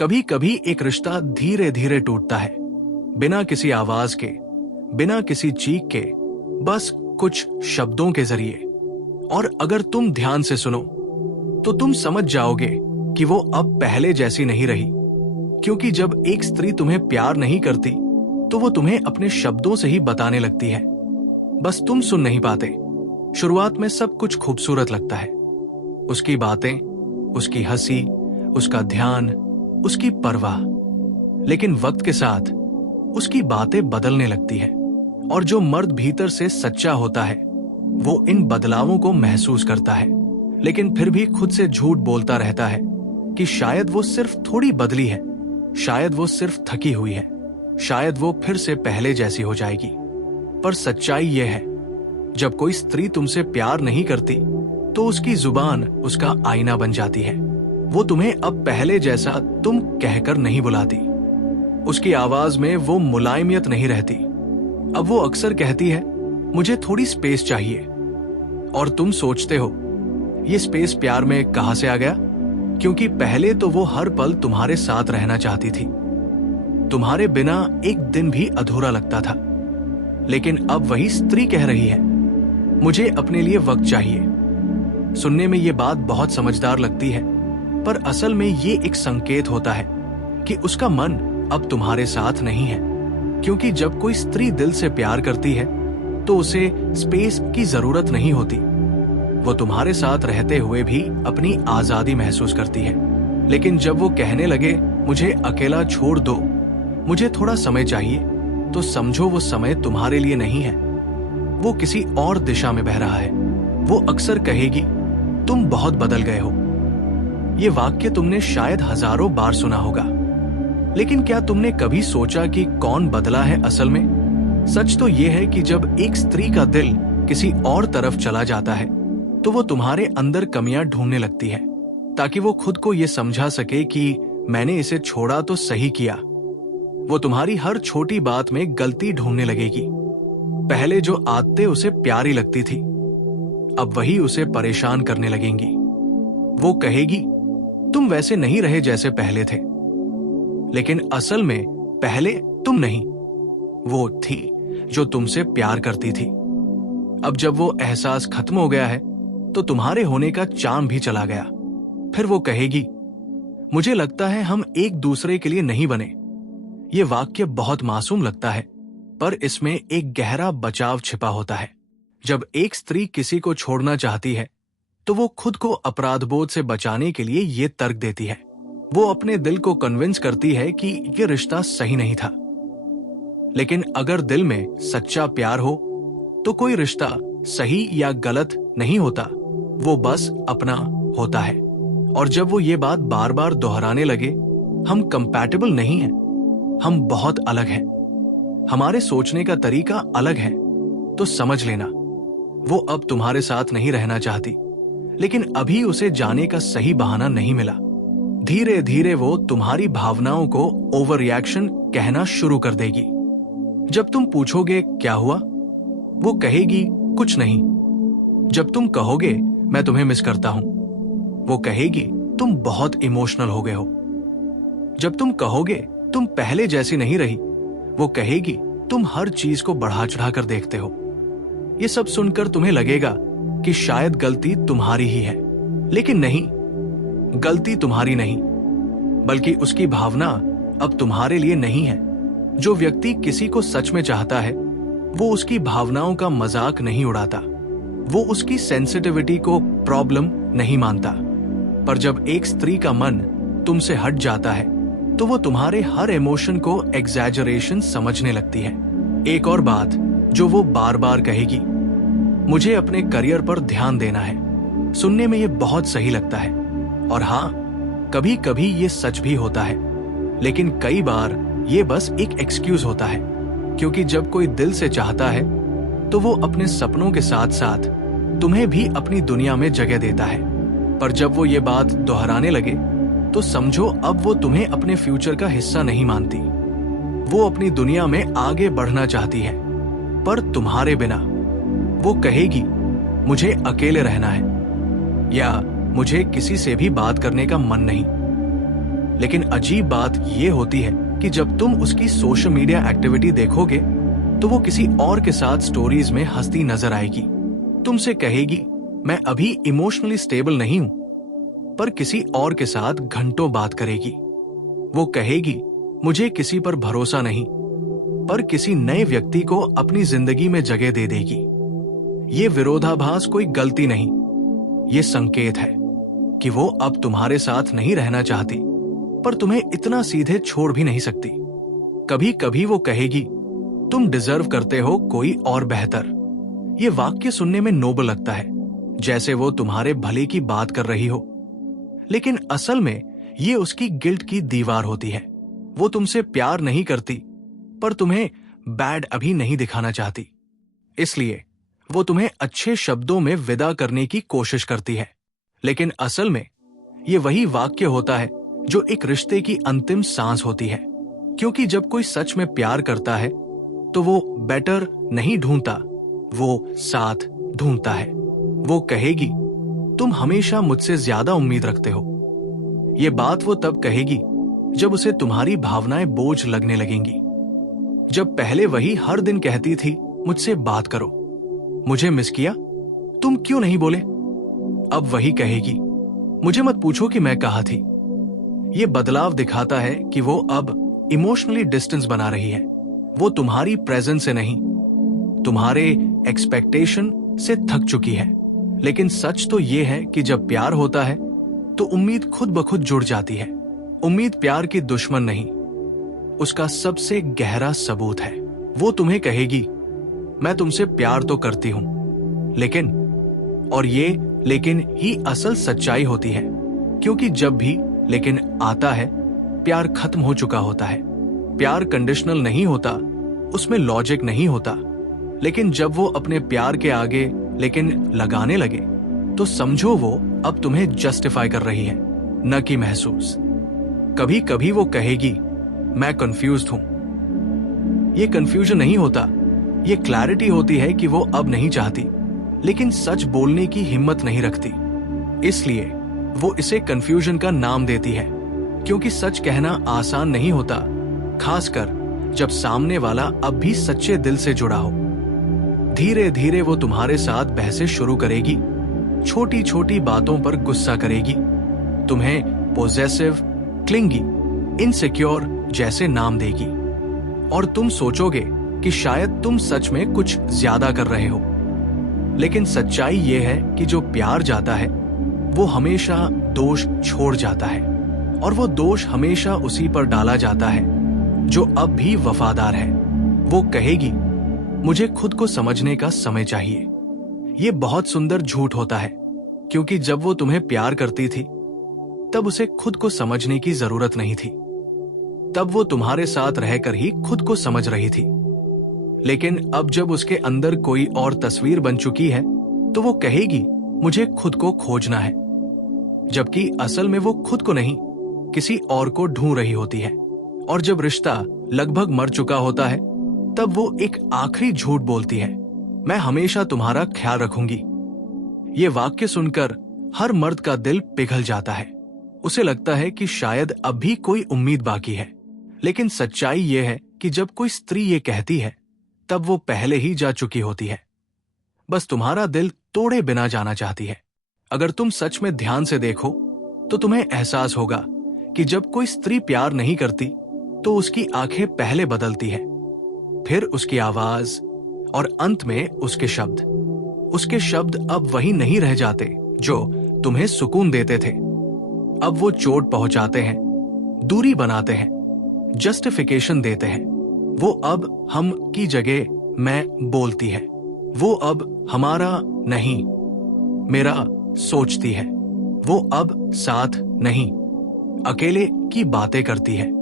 कभी कभी एक रिश्ता धीरे धीरे टूटता है, बिना किसी आवाज के, बिना किसी चीख के, बस कुछ शब्दों के जरिए। और अगर तुम ध्यान से सुनो तो तुम समझ जाओगे कि वो अब पहले जैसी नहीं रही। क्योंकि जब एक स्त्री तुम्हें प्यार नहीं करती तो वो तुम्हें अपने शब्दों से ही बताने लगती है, बस तुम सुन नहीं पाते। शुरुआत में सब कुछ खूबसूरत लगता है, उसकी बातें, उसकी हंसी, उसका ध्यान, उसकी परवाह। लेकिन वक्त के साथ उसकी बातें बदलने लगती है, और जो मर्द भीतर से सच्चा होता है वो इन बदलावों को महसूस करता है, लेकिन फिर भी खुद से झूठ बोलता रहता है कि शायद वो सिर्फ थोड़ी बदली है, शायद वो सिर्फ थकी हुई है, शायद वो फिर से पहले जैसी हो जाएगी। पर सच्चाई ये है, जब कोई स्त्री तुमसे प्यार नहीं करती तो उसकी जुबान उसका आईना बन जाती है। वो तुम्हें अब पहले जैसा तुम कहकर नहीं बुलाती, उसकी आवाज में वो मुलायमियत नहीं रहती। अब वो अक्सर कहती है, मुझे थोड़ी स्पेस चाहिए। और तुम सोचते हो, ये स्पेस प्यार में कहां से आ गया? क्योंकि पहले तो वो हर पल तुम्हारे साथ रहना चाहती थी, तुम्हारे बिना एक दिन भी अधूरा लगता था। लेकिन अब वही स्त्री कह रही है, मुझे अपने लिए वक्त चाहिए। सुनने में ये बात बहुत समझदार लगती है, पर असल में ये एक संकेत होता है कि उसका मन अब तुम्हारे साथ नहीं है। क्योंकि जब कोई स्त्री दिल से प्यार करती है तो उसे स्पेस की जरूरत नहीं होती। वो तुम्हारे साथ रहते हुए भी अपनी आजादी महसूस करती है। लेकिन जब वो कहने लगे, मुझे अकेला छोड़ दो, मुझे थोड़ा समय चाहिए, तो समझो वो समय तुम्हारे लिए नहीं है, वो किसी और दिशा में बह रहा है। वो अक्सर कहेगी, तुम बहुत बदल गए हो। ये वाक्य तुमने शायद हजारों बार सुना होगा, लेकिन क्या तुमने कभी सोचा कि कौन बदला है असल में? सच तो यह है कि जब एक स्त्री का दिल किसी और तरफ चला जाता है तो वो तुम्हारे अंदर कमियां ढूंढने लगती है, ताकि वो खुद को यह समझा सके कि मैंने इसे छोड़ा तो सही किया। वो तुम्हारी हर छोटी बात में गलती ढूंढने लगेगी। पहले जो आदतें उसे प्यारी लगती थी, अब वही उसे परेशान करने लगेंगी। वो कहेगी, तुम वैसे नहीं रहे जैसे पहले थे। लेकिन असल में पहले तुम नहीं, वो थी जो तुमसे प्यार करती थी। अब जब वो एहसास खत्म हो गया है तो तुम्हारे होने का चार्म भी चला गया। फिर वो कहेगी, मुझे लगता है हम एक दूसरे के लिए नहीं बने। ये वाक्य बहुत मासूम लगता है, पर इसमें एक गहरा बचाव छिपा होता है। जब एक स्त्री किसी को छोड़ना चाहती है तो वो खुद को अपराधबोध से बचाने के लिए ये तर्क देती है। वो अपने दिल को कन्विंस करती है कि ये रिश्ता सही नहीं था। लेकिन अगर दिल में सच्चा प्यार हो तो कोई रिश्ता सही या गलत नहीं होता, वो बस अपना होता है। और जब वो ये बात बार बार दोहराने लगे, हम कंपैटिबल नहीं हैं, हम बहुत अलग हैं, हमारे सोचने का तरीका अलग है, तो समझ लेना, वो अब तुम्हारे साथ नहीं रहना चाहती। लेकिन अभी उसे जाने का सही बहाना नहीं मिला। धीरे धीरे वो तुम्हारी भावनाओं को ओवर रिएक्शन कहना शुरू कर देगी। जब तुम पूछोगे क्या हुआ, वो कहेगी कुछ नहीं। जब तुम कहोगे मैं तुम्हें मिस करता हूं, वो कहेगी तुम बहुत इमोशनल हो गए हो। जब तुम कहोगे तुम पहले जैसी नहीं रही, वो कहेगी तुम हर चीज को बढ़ा चढ़ा कर देखते हो। ये सब सुनकर तुम्हें लगेगा कि शायद गलती तुम्हारी ही है, लेकिन नहीं, गलती तुम्हारी नहीं, बल्कि उसकी भावना अब तुम्हारे लिए नहीं है। जो व्यक्ति किसी को सच में चाहता है वो उसकी भावनाओं का मजाक नहीं उड़ाता, वो उसकी सेंसिटिविटी को प्रॉब्लम नहीं मानता। पर जब एक स्त्री का मन तुमसे हट जाता है तो वो तुम्हारे हर इमोशन को एग्जैजरेशन समझने लगती है। एक और बात जो वो बार बार कहेगी, मुझे अपने करियर पर ध्यान देना है। सुनने में ये बहुत सही लगता है, और हाँ, कभी कभी ये सच भी होता है, लेकिन कई बार ये बस एक एक्सक्यूज होता है। क्योंकि जब कोई दिल से चाहता है तो वो अपने सपनों के साथ साथ तुम्हें भी अपनी दुनिया में जगह देता है। पर जब वो ये बात दोहराने लगे तो समझो अब वो तुम्हें अपने फ्यूचर का हिस्सा नहीं मानती। वो अपनी दुनिया में आगे बढ़ना चाहती है, पर तुम्हारे बिना। वो कहेगी, मुझे अकेले रहना है, या मुझे किसी से भी बात करने का मन नहीं। लेकिन अजीब बात यह होती है कि जब तुम उसकी सोशल मीडिया एक्टिविटी देखोगे तो वो किसी और के साथ स्टोरीज में हंसती नजर आएगी। तुमसे कहेगी मैं अभी इमोशनली स्टेबल नहीं हूं, पर किसी और के साथ घंटों बात करेगी। वो कहेगी मुझे किसी पर भरोसा नहीं, पर किसी नए व्यक्ति को अपनी जिंदगी में जगह दे देगी। ये विरोधाभास कोई गलती नहीं, ये संकेत है कि वो अब तुम्हारे साथ नहीं रहना चाहती, पर तुम्हें इतना सीधे छोड़ भी नहीं सकती। कभी कभी वो कहेगी तुम डिजर्व करते हो कोई और बेहतर। ये वाक्य सुनने में नोबल लगता है, जैसे वो तुम्हारे भले की बात कर रही हो, लेकिन असल में ये उसकी गिल्ट की दीवार होती है। वो तुमसे प्यार नहीं करती, पर तुम्हें बैड अभी नहीं दिखाना चाहती, इसलिए वो तुम्हें अच्छे शब्दों में विदा करने की कोशिश करती है। लेकिन असल में ये वही वाक्य होता है जो एक रिश्ते की अंतिम सांस होती है, क्योंकि जब कोई सच में प्यार करता है तो वो बेटर नहीं ढूंढता, वो साथ ढूंढता है। वो कहेगी तुम हमेशा मुझसे ज्यादा उम्मीद रखते हो। ये बात वो तब कहेगी जब उसे तुम्हारी भावनाएं बोझ लगने लगेंगी। जब पहले वही हर दिन कहती थी मुझसे बात करो, मुझे मिस किया, तुम क्यों नहीं बोले, अब वही कहेगी मुझे मत पूछो कि मैं कहाँ थी। ये बदलाव दिखाता है कि वो अब इमोशनली डिस्टेंस बना रही है। वो तुम्हारी प्रेजेंस से नहीं, तुम्हारे एक्सपेक्टेशन से थक चुकी है। लेकिन सच तो ये है कि जब प्यार होता है तो उम्मीद खुद ब खुद जुड़ जाती है। उम्मीद प्यार की दुश्मन नहीं, उसका सबसे गहरा सबूत है। वो तुम्हें कहेगी मैं तुमसे प्यार तो करती हूं, लेकिन, और ये लेकिन ही असल सच्चाई होती है, क्योंकि जब भी लेकिन आता है प्यार खत्म हो चुका होता है। प्यार कंडीशनल नहीं होता, उसमें लॉजिक नहीं होता, लेकिन जब वो अपने प्यार के आगे लेकिन लगाने लगे तो समझो वो अब तुम्हें जस्टिफाई कर रही है, न कि महसूस। कभी कभी वो कहेगी मैं कंफ्यूज्ड हूं। ये कंफ्यूजन नहीं होता, ये क्लैरिटी होती है कि वो अब नहीं चाहती, लेकिन सच बोलने की हिम्मत नहीं रखती। इसलिए वो इसे कंफ्यूजन का नाम देती है, क्योंकि सच कहना आसान नहीं होता, खासकर जब सामने वाला अब भी सच्चे दिल से जुड़ा हो। धीरे धीरे वो तुम्हारे साथ बहसें शुरू करेगी, छोटी छोटी बातों पर गुस्सा करेगी, तुम्हें पोजेसिव, क्लिंगी, इनसिक्योर जैसे नाम देगी, और तुम सोचोगे कि शायद तुम सच में कुछ ज्यादा कर रहे हो। लेकिन सच्चाई ये है कि जो प्यार जाता है वो हमेशा दोष छोड़ जाता है, और वो दोष हमेशा उसी पर डाला जाता है जो अब भी वफादार है। वो कहेगी मुझे खुद को समझने का समय चाहिए। ये बहुत सुंदर झूठ होता है, क्योंकि जब वो तुम्हें प्यार करती थी तब उसे खुद को समझने की जरूरत नहीं थी। तब वो तुम्हारे साथ रहकर ही खुद को समझ रही थी। लेकिन अब जब उसके अंदर कोई और तस्वीर बन चुकी है तो वो कहेगी मुझे खुद को खोजना है, जबकि असल में वो खुद को नहीं, किसी और को ढूंढ रही होती है। और जब रिश्ता लगभग मर चुका होता है तब वो एक आखिरी झूठ बोलती है, मैं हमेशा तुम्हारा ख्याल रखूंगी। ये वाक्य सुनकर हर मर्द का दिल पिघल जाता है। उसे लगता है कि शायद अब भी कोई उम्मीद बाकी है, लेकिन सच्चाई ये है कि जब कोई स्त्री ये कहती है तब वो पहले ही जा चुकी होती है, बस तुम्हारा दिल तोड़े बिना जाना चाहती है। अगर तुम सच में ध्यान से देखो तो तुम्हें एहसास होगा कि जब कोई स्त्री प्यार नहीं करती तो उसकी आंखें पहले बदलती है, फिर उसकी आवाज, और अंत में उसके शब्द। उसके शब्द अब वही नहीं रह जाते जो तुम्हें सुकून देते थे। अब वो चोट पहुंचाते हैं, दूरी बनाते हैं, जस्टिफिकेशन देते हैं। वो अब हम की जगह मैं बोलती है। वो अब हमारा नहीं, मेरा सोचती है। वो अब साथ नहीं, अकेले की बातें करती है।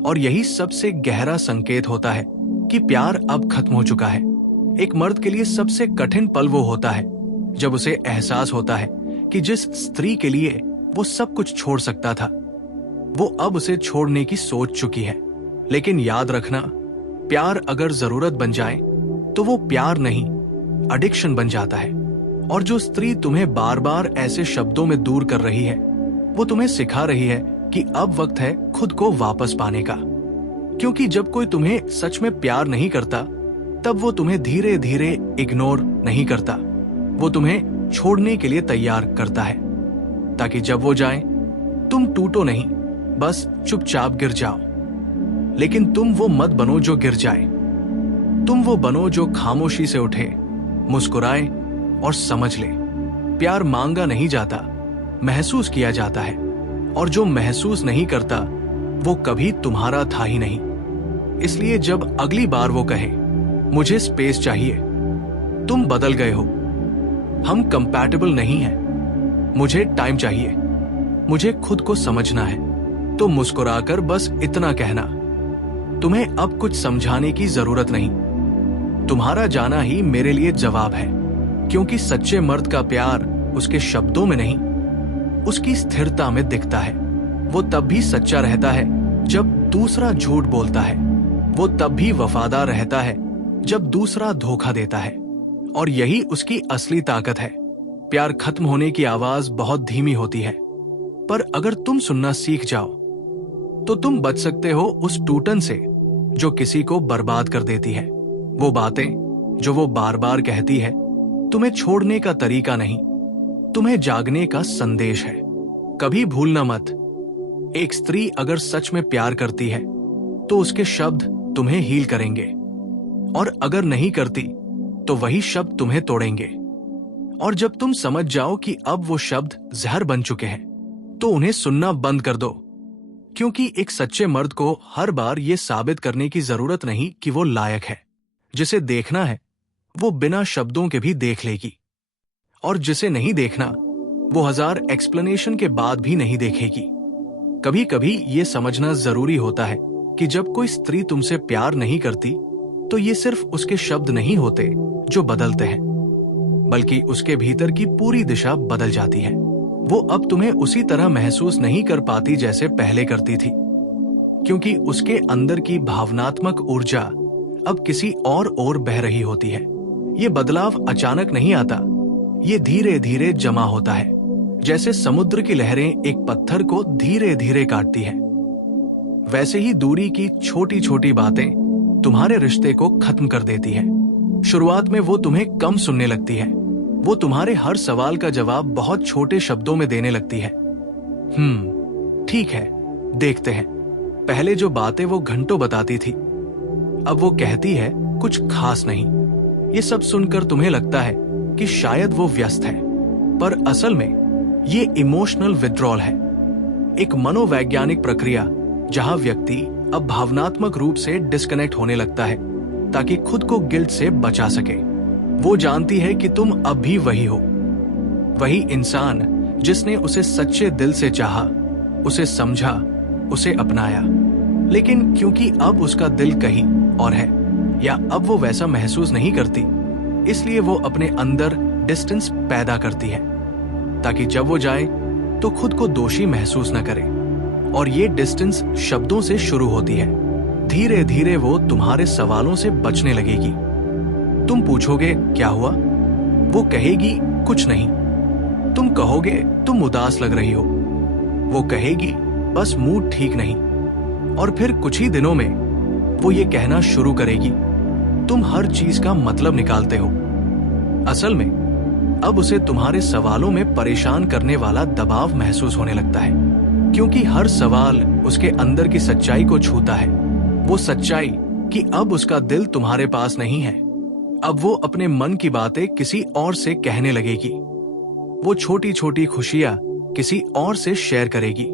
और यही सबसे गहरा संकेत होता है कि प्यार अब खत्म हो चुका है। एक मर्द के लिए सबसे कठिन पल वो होता है जब उसे एहसास होता है कि जिस स्त्री के लिए वो सब कुछ छोड़ सकता था वो अब उसे छोड़ने की सोच चुकी है। लेकिन याद रखना, प्यार अगर जरूरत बन जाए तो वो प्यार नहीं, एडिक्शन बन जाता है। और जो स्त्री तुम्हें बार बार ऐसे शब्दों में दूर कर रही है वो तुम्हें सिखा रही है कि अब वक्त है खुद को वापस पाने का। क्योंकि जब कोई तुम्हें सच में प्यार नहीं करता, तब वो तुम्हें धीरे धीरे इग्नोर नहीं करता, वो तुम्हें छोड़ने के लिए तैयार करता है, ताकि जब वो जाए तुम टूटो नहीं, बस चुपचाप गिर जाओ। लेकिन तुम वो मत बनो जो गिर जाए, तुम वो बनो जो खामोशी से उठे, मुस्कुराए और समझ ले प्यार मांगा नहीं जाता, महसूस किया जाता है। और जो महसूस नहीं करता वो कभी तुम्हारा था ही नहीं। इसलिए जब अगली बार वो कहे मुझे स्पेस चाहिए, तुम बदल गए हो, हम कंपैटिबल नहीं हैं, मुझे टाइम चाहिए, मुझे खुद को समझना है, तो मुस्कुराकर बस इतना कहना, तुम्हें अब कुछ समझाने की जरूरत नहीं, तुम्हारा जाना ही मेरे लिए जवाब है। क्योंकि सच्चे मर्द का प्यार उसके शब्दों में नहीं, उसकी स्थिरता में दिखता है। वो तब भी सच्चा रहता है जब दूसरा झूठ बोलता है, वो तब भी वफादार रहता है जब दूसरा धोखा देता है। और यही उसकी असली ताकत है। प्यार खत्म होने की आवाज बहुत धीमी होती है, पर अगर तुम सुनना सीख जाओ तो तुम बच सकते हो उस टूटन से जो किसी को बर्बाद कर देती है। वो बातें जो वो बार बार कहती है तुम्हें छोड़ने का तरीका नहीं, तुम्हें जागने का संदेश है। कभी भूलना मत, एक स्त्री अगर सच में प्यार करती है तो उसके शब्द तुम्हें हील करेंगे, और अगर नहीं करती तो वही शब्द तुम्हें तोड़ेंगे। और जब तुम समझ जाओ कि अब वो शब्द जहर बन चुके हैं, तो उन्हें सुनना बंद कर दो। क्योंकि एक सच्चे मर्द को हर बार ये साबित करने की जरूरत नहीं कि वो लायक है। जिसे देखना है वो बिना शब्दों के भी देख लेगी, और जिसे नहीं देखना वो 1000 एक्सप्लेनेशन के बाद भी नहीं देखेगी। कभी कभी ये समझना जरूरी होता है कि जब कोई स्त्री तुमसे प्यार नहीं करती तो ये सिर्फ उसके शब्द नहीं होते जो बदलते हैं, बल्कि उसके भीतर की पूरी दिशा बदल जाती है। वो अब तुम्हें उसी तरह महसूस नहीं कर पाती जैसे पहले करती थी, क्योंकि उसके अंदर की भावनात्मक ऊर्जा अब किसी और ओर बह रही होती है। ये बदलाव अचानक नहीं आता, ये धीरे धीरे जमा होता है, जैसे समुद्र की लहरें एक पत्थर को धीरे धीरे काटती है। वैसे ही दूरी की छोटी छोटी बातें तुम्हारे रिश्ते को खत्म कर देती है। शुरुआत में वो तुम्हें कम सुनने लगती है, वो तुम्हारे हर सवाल का जवाब बहुत छोटे शब्दों में देने लगती है। ठीक है, देखते हैं। पहले जो बातें वो घंटों बताती थी, अब वो कहती है कुछ खास नहीं। ये सब सुनकर तुम्हें लगता है कि शायद वो व्यस्त है, पर असल में ये इमोशनल विथड्रॉल है, एक मनोवैज्ञानिक प्रक्रिया जहां व्यक्ति अब भावनात्मक रूप से डिस्कनेक्ट होने लगता है ताकि खुद को गिल्ट से बचा सके। वो जानती है कि तुम अब भी वही हो, वही इंसान जिसने उसे सच्चे दिल से चाहा, उसे समझा, उसे अपनाया। लेकिन क्योंकि अब उसका दिल कहीं और है, या अब वो वैसा महसूस नहीं करती, इसलिए वो अपने अंदर डिस्टेंस पैदा करती है, ताकि जब वो जाए तो खुद को दोषी महसूस न करे। और ये डिस्टेंस शब्दों से शुरू होती है। धीरे धीरे वो तुम्हारे सवालों से बचने लगेगी। तुम पूछोगे क्या हुआ, वो कहेगी कुछ नहीं। तुम कहोगे तुम उदास लग रही हो, वो कहेगी बस मूड ठीक नहीं। और फिर कुछ ही दिनों में वो ये कहना शुरू करेगी, तुम हर चीज का मतलब निकालते हो। असल में अब उसे तुम्हारे सवालों में परेशान करने वाला दबाव महसूस होने लगता है, क्योंकि हर सवाल उसके अंदर की सच्चाई को छूता है। वो सच्चाई कि अब उसका दिल तुम्हारे पास नहीं है। अब वो अपने मन की बातें किसी और से कहने लगेगी, वो छोटी छोटी खुशियां किसी और से शेयर करेगी।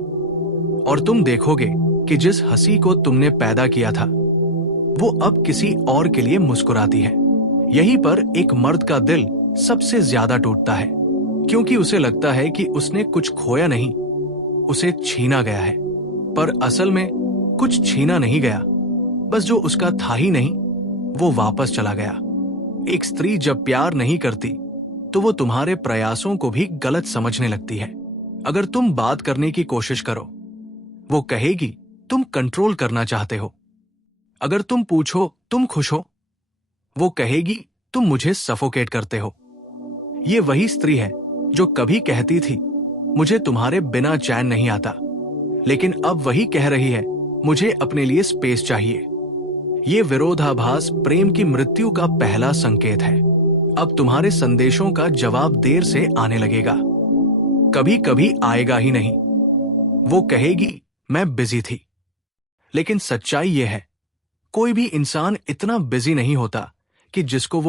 और तुम देखोगे कि जिस हंसी को तुमने पैदा किया था वो अब किसी और के लिए मुस्कुराती है। यहीं पर एक मर्द का दिल सबसे ज्यादा टूटता है, क्योंकि उसे लगता है कि उसने कुछ खोया नहीं, उसे छीना गया है। पर असल में कुछ छीना नहीं गया, बस जो उसका था ही नहीं वो वापस चला गया। एक स्त्री जब प्यार नहीं करती तो वो तुम्हारे प्रयासों को भी गलत समझने लगती है। अगर तुम बात करने की कोशिश करो, वो कहेगी तुम कंट्रोल करना चाहते हो। अगर तुम पूछो तुम खुश हो, वो कहेगी तुम मुझे सफोकेट करते हो। ये वही स्त्री है जो कभी कहती थी मुझे तुम्हारे बिना चैन नहीं आता, लेकिन अब वही कह रही है, मुझे अपने लिए स्पेस चाहिए। ये विरोधाभास प्रेम की मृत्यु का पहला संकेत है। अब तुम्हारे संदेशों का जवाब देर से आने लगेगा, कभी कभी आएगा ही नहीं। वो कहेगी, मैं बिजी थी। लेकिन सच्चाई यह है, कोई भी इंसान इतना बिजी नहीं होता कि जिसको वो